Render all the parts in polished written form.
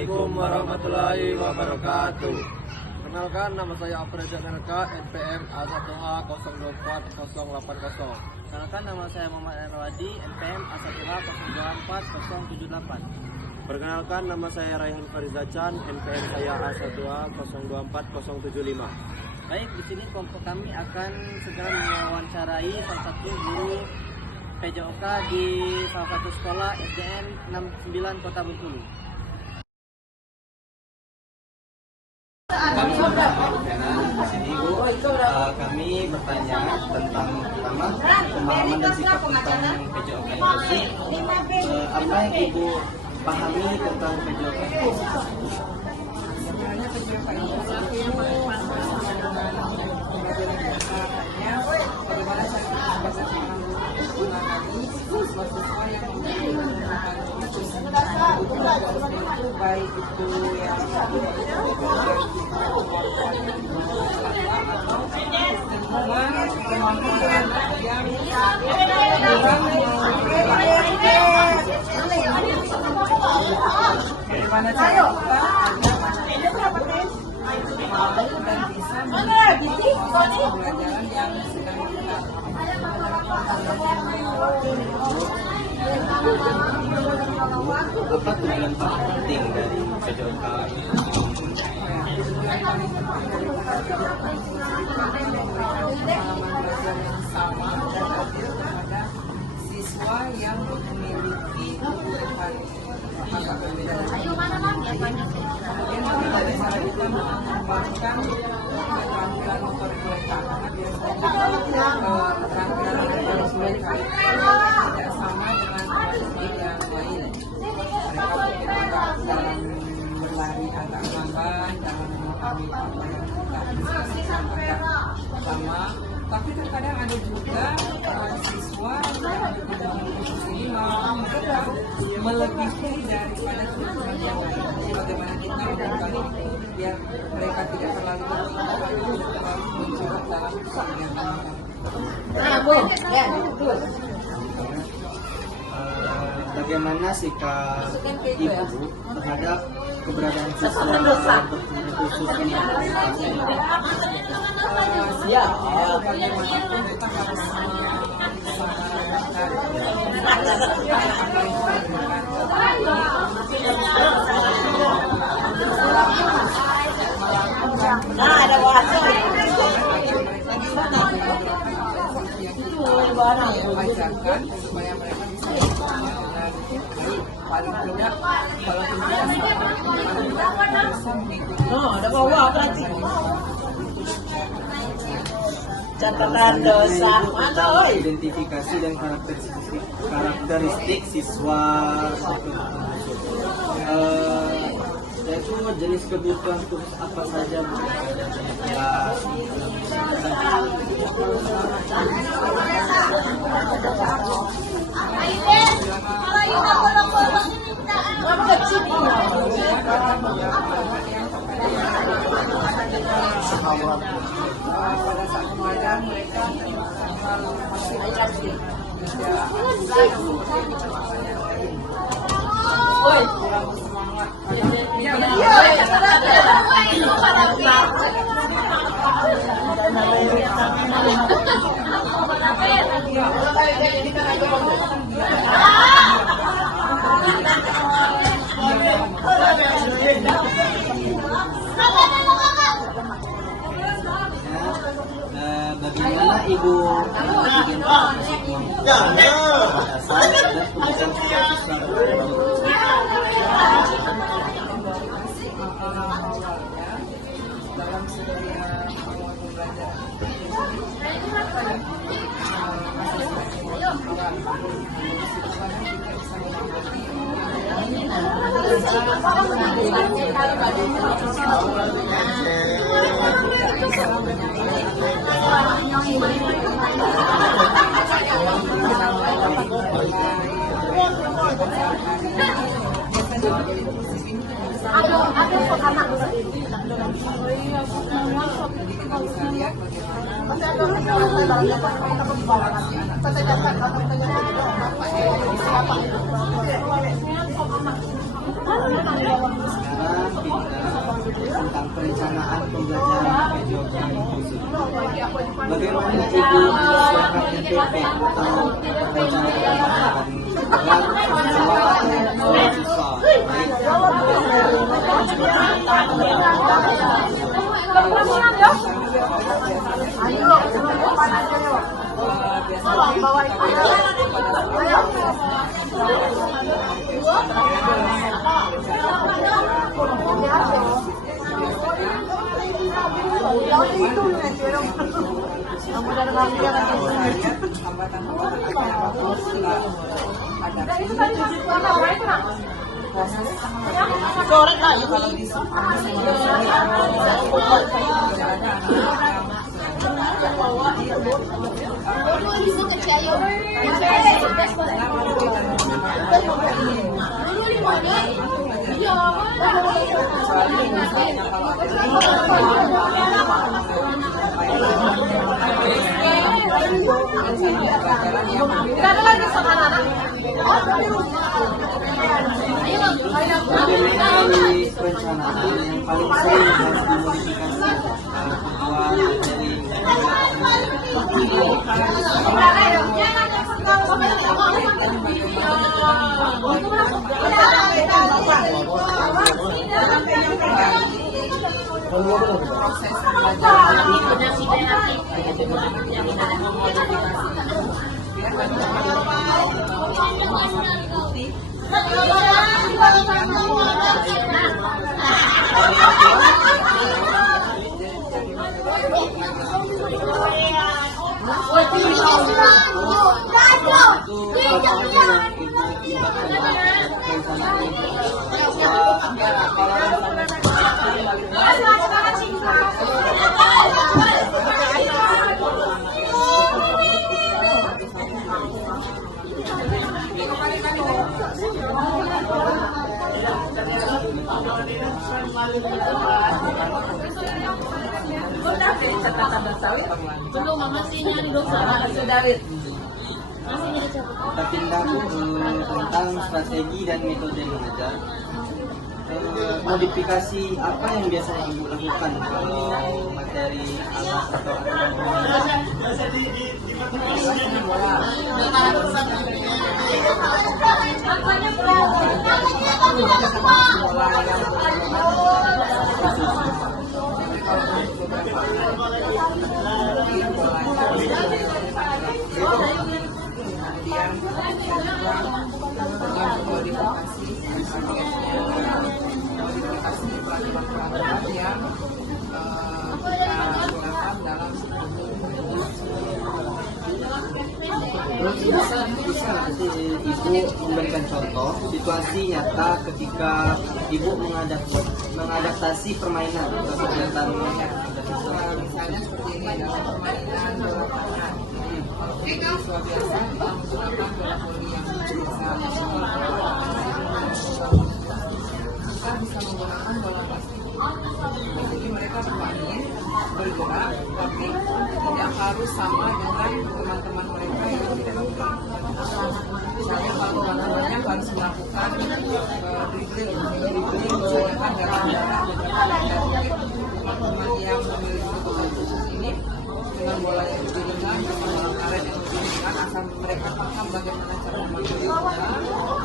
Assalamualaikum warahmatullahi wabarakatuh. Kenalkan, nama saya Afreza Nerka, NPM A1A024080. Kenalkan, nama saya Muhammad Anwadi, NPM A1A024078. Perkenalkan, nama saya Raihan Fariza Chan, NPM saya A1A024075. Baik, di sini kelompok kami akan segera mewawancarai salah satu guru PJOK di salah satu sekolah SDN 69 Kota Bengkulu. Kami sudah di sini Bu, kami bertanya tentang pertama pemahaman dan sikap tentang PJOK inklusif. Apa yang Ibu pahami tentang PJOK inklusif? Sebenarnya PJOK inklusif itu bagaimana cara kita bisa menangani siswa-siswa yang memiliki itu baik itu yang bagaimana cara dan bisa mengikuti pembelajaran yang sedang Apa tujuan paling penting dari PJOK? sama dan adil kepada siswa yang memiliki kebutuhan berbeda. Kemudian dari sana kita mengembangkan keterampilan motorik mereka, karena biasanya keterampilan motorik mereka tidak sama dengan anak yang lain. Mereka bergerak dalam berlari agak lambat, dalam memahami apa yang kita diskusikan agak lama. Tapi terkadang ada juga siswa yang dengan khusus ini mampu mereka melebihi daripada kebutuhan yang lain. Jadi bagaimana kita mengembangkan itu biar mereka tidak terlalu mencolok dalam kegiatan. Bagaimana sikap Ibu terhadap keberadaan siswa dalam pertemuan khusus ini? Bagaimanapun kita harus mengajarkan supaya mereka bisa paling tidak kalau tidak bisa mengikuti Catatan dosa mana identifikasi dan karakteristik siswa yaitu jenis kebutuhan khusus apa saja Bu? pada saat mengajar mereka masih adjusting, tidak kurang semangat. Bagaimana Ibu identifikasi kelompok dasar dan kebutuhan siswa dalam setiap awal pembelajaran Sekarang kita tentang perencanaan pembelajaran PJOK inklusif. Bagaimana Ibu mempersiapkan MPP atau perencanaan agar semua siswa baik kalau di dari perencanaan yang paling sering harus dimodifikasi buat dari proses belajar Belum, mama sih nyari dong sama David. kita pindah tentang strategi dan metode mengajar. Modifikasi apa yang biasanya Ibu lakukan kalau materi anak atau bisa nanti Ibu memberikan contoh situasi nyata ketika Ibu mengadaptasi permainan atau kegiatan misalnya seperti ini dalam permainan bola tangan. Siswa biasa kita menggunakan bola voli yang bisa kita bisa menggunakan bola plastik. Jadi mereka bermain bergerak tapi tidak harus sama dengan teman-teman mereka yang tidak bergerak. Misalnya kalau teman-temannya harus melakukan dribbling menggunakan darah-darah. Teman-teman yang memiliki kebutuhan khusus ini dengan bola yang lebih ringan, dengan bola karet yang lebih ringan, asal mereka paham bagaimana cara mengambil bola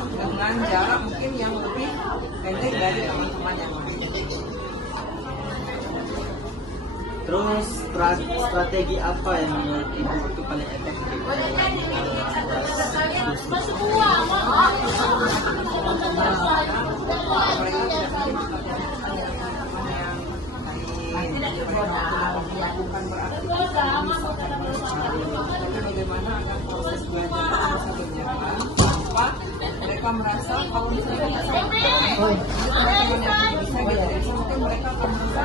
dengan jarak mungkin yang lebih pendek dari teman-teman yang lain. Terus strategi apa yang menurut Ibu itu paling efektif? Bukan berarti bagaimana agar proses belajar bisa berjalan tanpa mereka merasa kalau misalnya kita bisa mungkin mereka akan merasa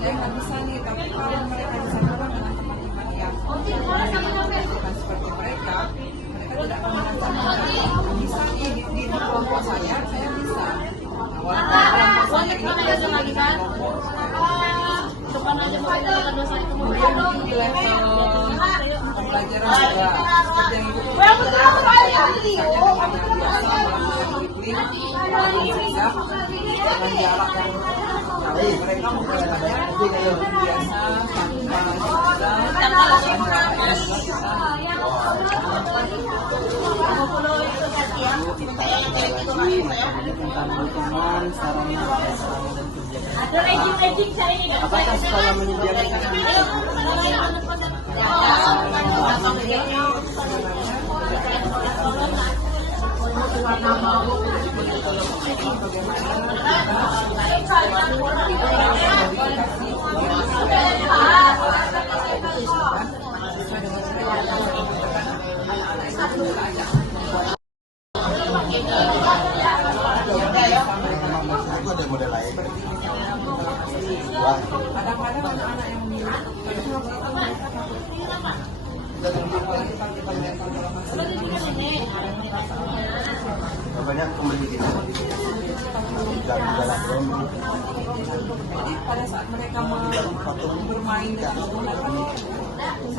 saya nggak bisa nih, tapi kalau mereka bisa berjalan dengan teman-teman yang seperti mereka tidak akan merasa bisa nih di kelompok saya bisa. Walaupun kelompok saya ini kemudian di level pembelajaran juga seperti yang Ibu disiplin, sigap dengan jarak yang mereka menggunakannya biasa teman sarana asrama dan kebijakan. Apakah sekolah menyediakan kadang-kadang anak-anak yang memilih banyak kembali pada saat mereka bermain dengan menggunakan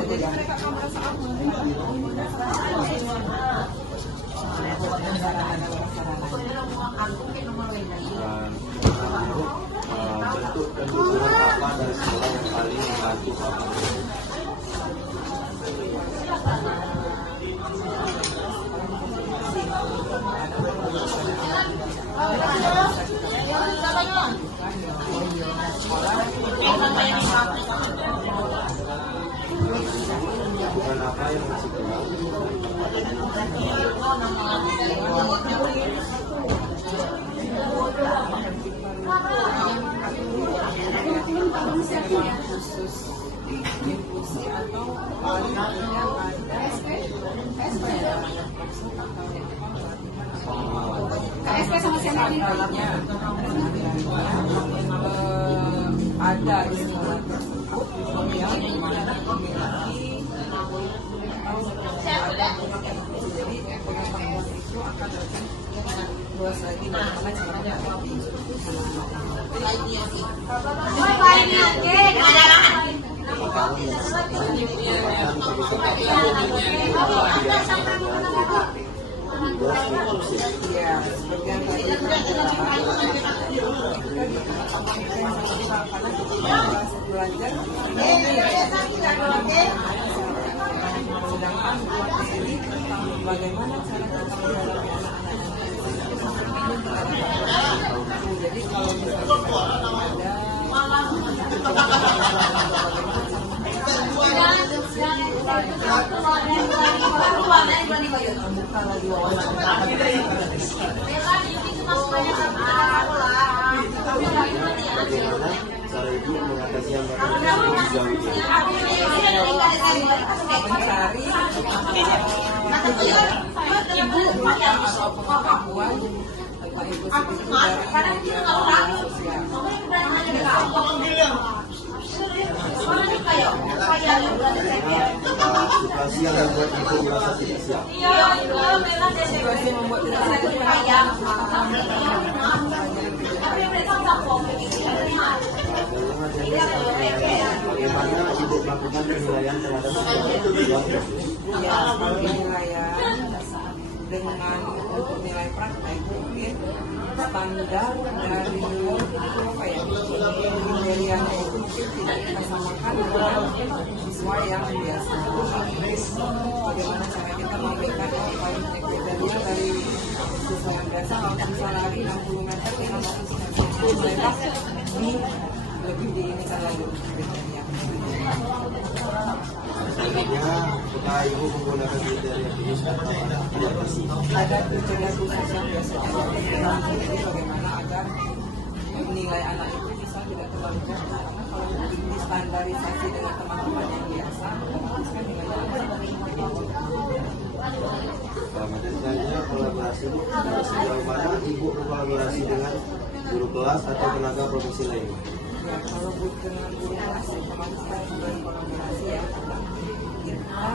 jadi mereka akan merasa bentuk dan dukungan apa dari sekolah yang paling membantu Bapak? Dukungan apa yang masih kurang? khusus inklusi atau KSP sama siapa ada di sekolah tersebut yang dimana memiliki jadi pengembangan itu akan lebih luas lagi bagaimana caranya bagaimana cara kita menghadapi anak-anak jadi kalau Bagaimana cara ibu mengatasi hambatan sejauh ini? mencari atau pengetahuan tentang ibu Situasi yang membuat ibu merasa tidak siap. situasi yang membuat tidak siap Bagaimana ibu melakukan penilaian terhadap siswa? ya kalau penilaian dengan untuk nilai praktek mungkin standar dari apa ya kriterianya itu mungkin tidak kita samakan dengan siswa yang biasa. Bagaimana cara kita memberikan apa yang kriteria dari siswa yang biasa kalau bisa lari 60 meter dengan waktu mereka lebih diinikan lagi kriteria. Selanjutnya, apakah ibu menggunakan kriteria khusus atau adaptasi? Ada kriteria khusus yang biasanya jadi bagaimana agar nilai anak itu bisa tidak terlalu jauh karena kalau distandarisasi dengan teman-teman yang biasa otomatis kan nilainya Selanjutnya, kolaborasi ibu. Sejauh mana ibu berkolaborasi dengan guru kelas atau tenaga profesi lain? ya kalau dengan guru kelas otomatis kan berkolaborasi ya kita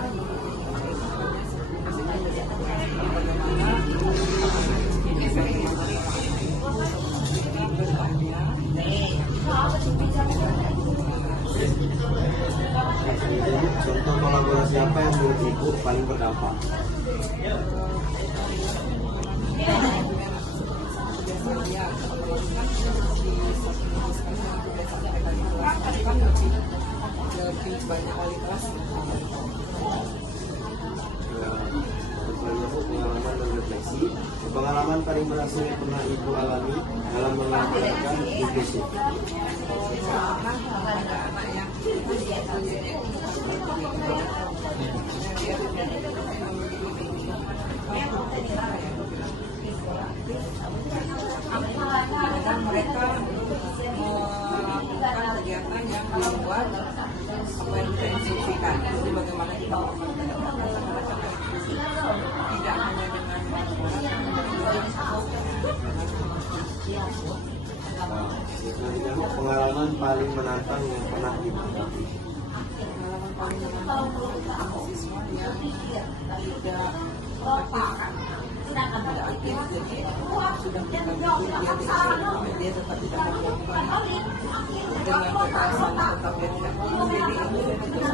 Contoh kolaborasi apa yang menurut ibu paling berdampak? ya melakukan disesuaikan dengan kebiasaan mereka di kelas kan lebih banyak wali kelas Tentunya Bu, pengalaman dan refleksi. Pengalaman paling berhasil yang pernah Ibu alami dalam melaksanakan inklusif. ada anak yang dan mereka melakukan kegiatan yang di luar apa yang kita instruksikan. Jadi bagaimana kita melakukan tidak hanya dengan Selanjutnya Bu, pengalaman paling menantang yang pernah Ibu alami. pengalaman paling menantang siswa yang tidak tidak aktif, jadi sudah kita bikin dia tetap tidak melakukan dengan kekerasan tetap dia tidak mau, jadi ini itu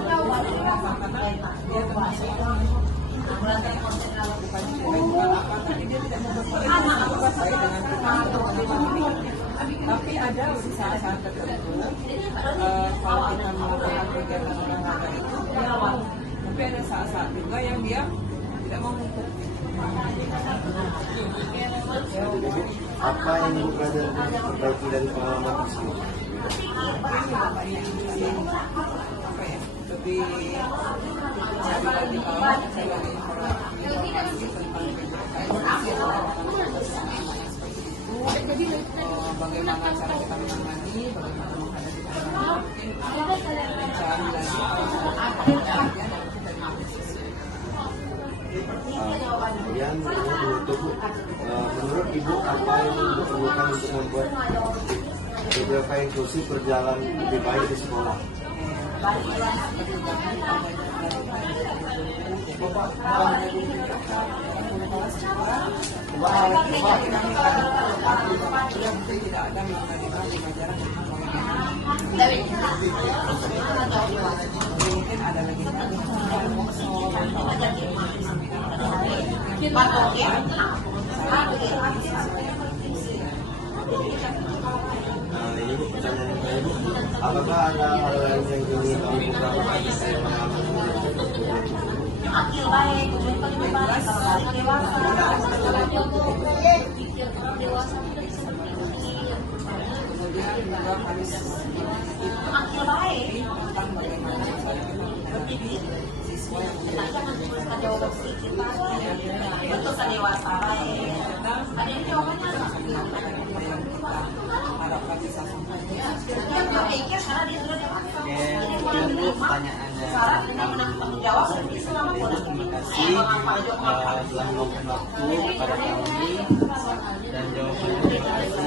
karena dia termasuk bukan apa tapi dia tidak mau saya dengan kita tapi ada saat-saat tertentu kalau kita melakukan kegiatan olahraga itu dia mau, tapi ada saat-saat juga yang dia tidak mau untuk Apa yang Ibu pelajari perbaiki dari pengalaman tersebut? lebih saya lagi tahu saya lagi informasi tentang bagaimana cara kita menangani, bagaimana menghadapi Kemudian menutup, menurut Ibu apa yang diperlukan untuk membuat PJOK inklusif berjalan lebih baik di sekolah? mungkin ada lagi Ini Bu, pertanyaan saya Bu, apakah ada hal lain yang ingin Ibu lakukan terkait pengalaman kemudian juga harus tentang bagaimana siswa yang harapkan bisa sampaikan. Oke, itu pertanyaannya. Terima kasih telah meluangkan waktu kepada kami dan jawabannya terima kasih.